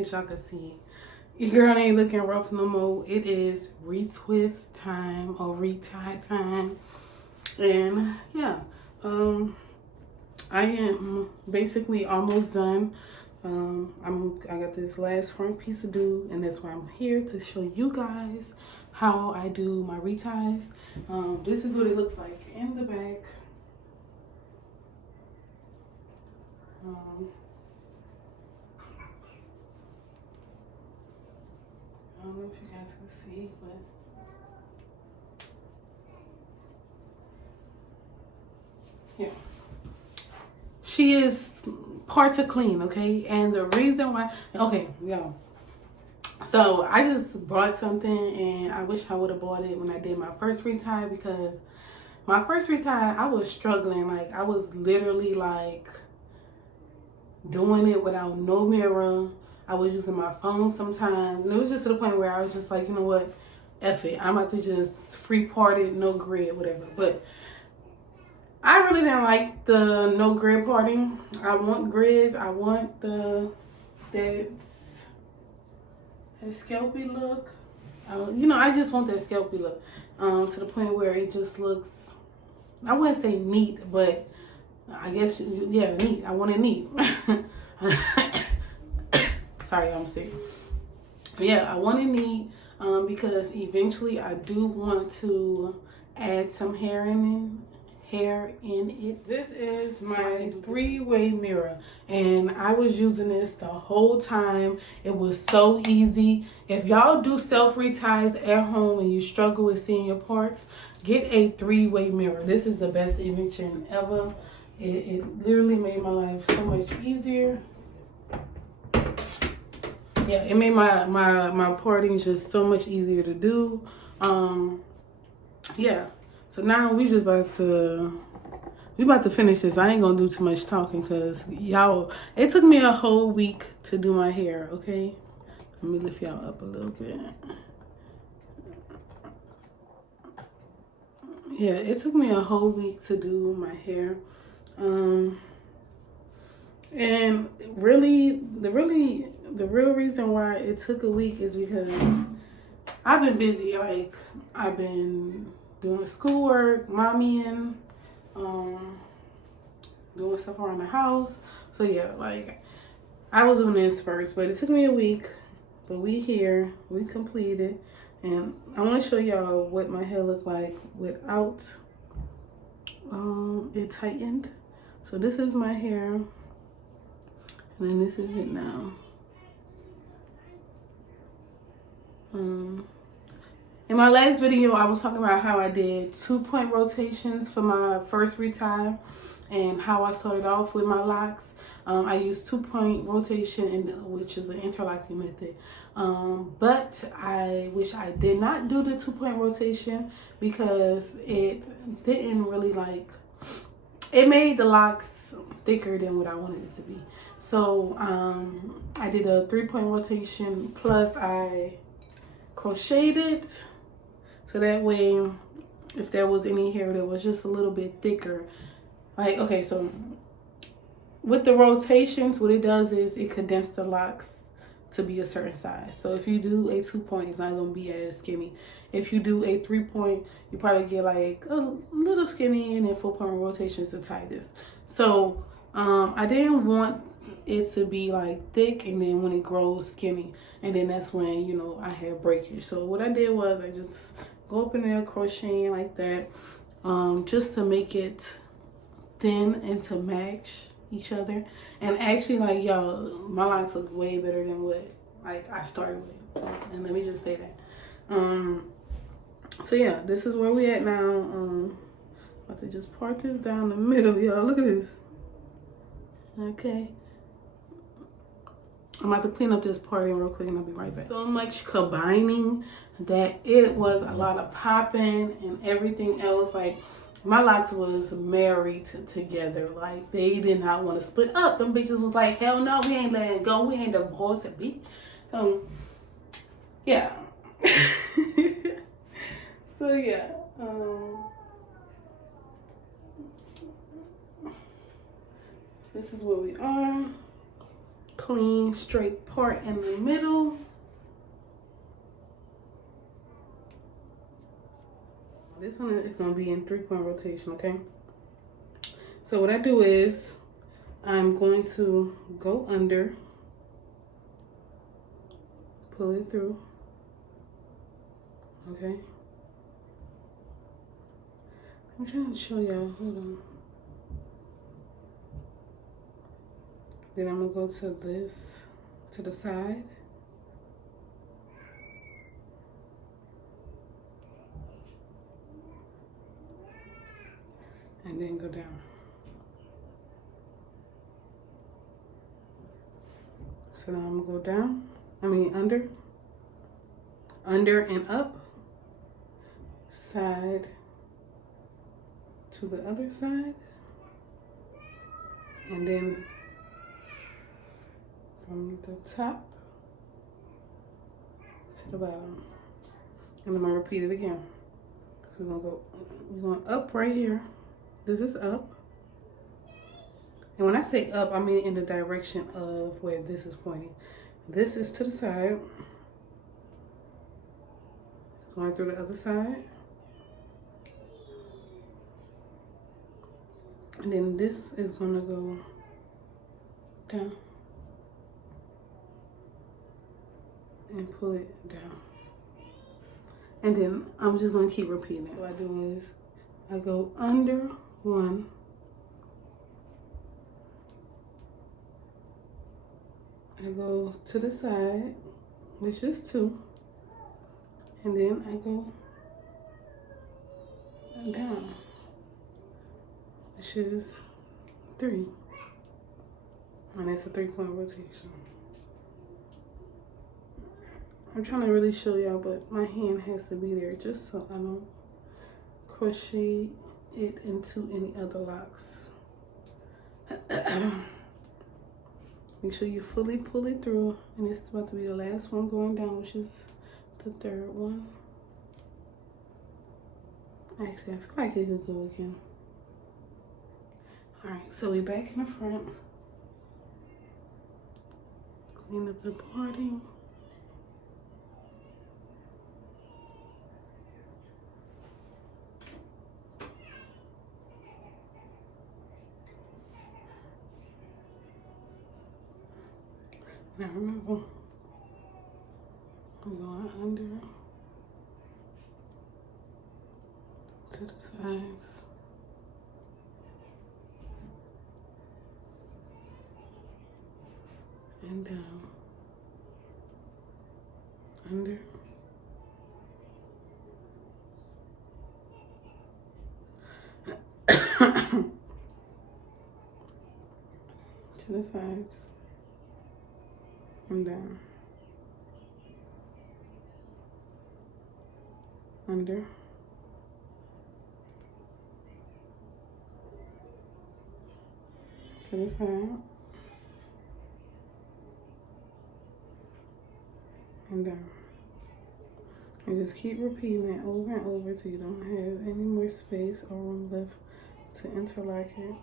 as y'all can see, your girl ain't looking rough no more. It is retwist time or retie time. And yeah, I am basically almost done. I got this last front piece to do, and that's why I'm here to show you guys how I do my reties. This is what it looks like in the back. I don't know if you guys can see, but yeah. She is parts are clean, okay? And the reason why, okay, yo. So I just bought something, and I wish I would have bought it when I did my first retie, because my first retie, I was struggling. Like, I was literally like doing it without no mirror. I was using my phone sometimes, and it was just to the point where I was just like, you know what, F it. I'm about to just free part it, no grid, whatever. But I really didn't like the no grid parting. I want grids. I want that scalpy look. You know, I just want that scalpy look. To the point where it just looks, I wouldn't say neat, but I guess, yeah, neat. I want it neat. Sorry, I'm sick. Yeah, I want it neat because eventually I do want to add some hair in it. This is my three-way mirror, and I was using this the whole time. It was so easy. If y'all do self-reties at home and you struggle with seeing your parts, get a three-way mirror. This is the best invention ever. It literally made my life so much easier. Yeah, it made my parting just so much easier to do. Yeah. So now we about to finish this. I ain't gonna do too much talking because y'all, it took me a whole week to do my hair, okay? Let me lift y'all up a little bit. Yeah, it took me a whole week to do my hair. And really, the real reason why it took a week is because I've been busy. Like, I've been doing schoolwork, mommying, doing stuff around the house. So yeah, like, I was doing this first, but it took me a week. But we completed, and I want to show y'all what my hair looked like without it tightened. So this is my hair, and then this is it now. In my last video, I was talking about how I did 2-point rotations for my first retie and how I started off with my locks. I used 2-point rotation, which is an interlocking method. But I wish I did not do the 2-point rotation because it didn't really it made the locks thicker than what I wanted it to be. So I did a 3-point rotation, plus I crocheted it. So that way, if there was any hair that was just a little bit thicker, like, okay, so with the rotations, what it does is it condenses the locks to be a certain size. So if you do a 2-point, it's not gonna be as skinny. If you do a 3-point, you probably get like a little skinny, and then 4-point rotations the tightest. So I didn't want it to be like thick, and then when it grows skinny, and then that's when, you know, I had breakage. So what I did was I just go up in there crocheting like that, just to make it thin and to match each other. And actually, like, y'all, my locks look way better than what like I started with, and let me just say that. So yeah, this is where we at now. About to just part this down the middle, y'all. Look at this. Okay, I'm about to clean up this parting real quick, and I'll be right back. So much combining that it was a lot of popping and everything else. Like, my locks was married together. Like, they did not want to split up. Them bitches was like, hell no, we ain't letting go. We ain't divorcing, bitch. So, yeah. So, yeah. This is where we are. clean, straight part in the middle. This one is going to be in 3-point rotation, okay? So what I do is I'm going to go under, pull it through, okay? I'm trying to show y'all, hold on. Then I'm gonna go to this, to the side. And then go down. So now I'm gonna go down, under and up, side to the other side, and then from the top to the bottom. And I'm gonna repeat it again. So we're going up right here. This is up. And when I say up, I mean in the direction of where this is pointing. This is to the side. It's going through the other side. And then this is gonna go down and pull it down. And then I'm just gonna keep repeating it. What I do is I go under one, I go to the side, which is 2, and then I go down, which is 3, and that's a 3-point rotation. I'm trying to really show y'all, but my hand has to be there just so I don't crochet it into any other locks. Make sure you fully pull it through, and this is about to be the last one going down, which is the 3rd one. Actually, I feel like it could go again. Alright, so we back in the front. Clean up the parting. Now remember, I'm going under to the sides. And down, under, to the sides, and down, under, to the side, and down. And just keep repeating it over and over till you don't have any more space or room left to interlock it.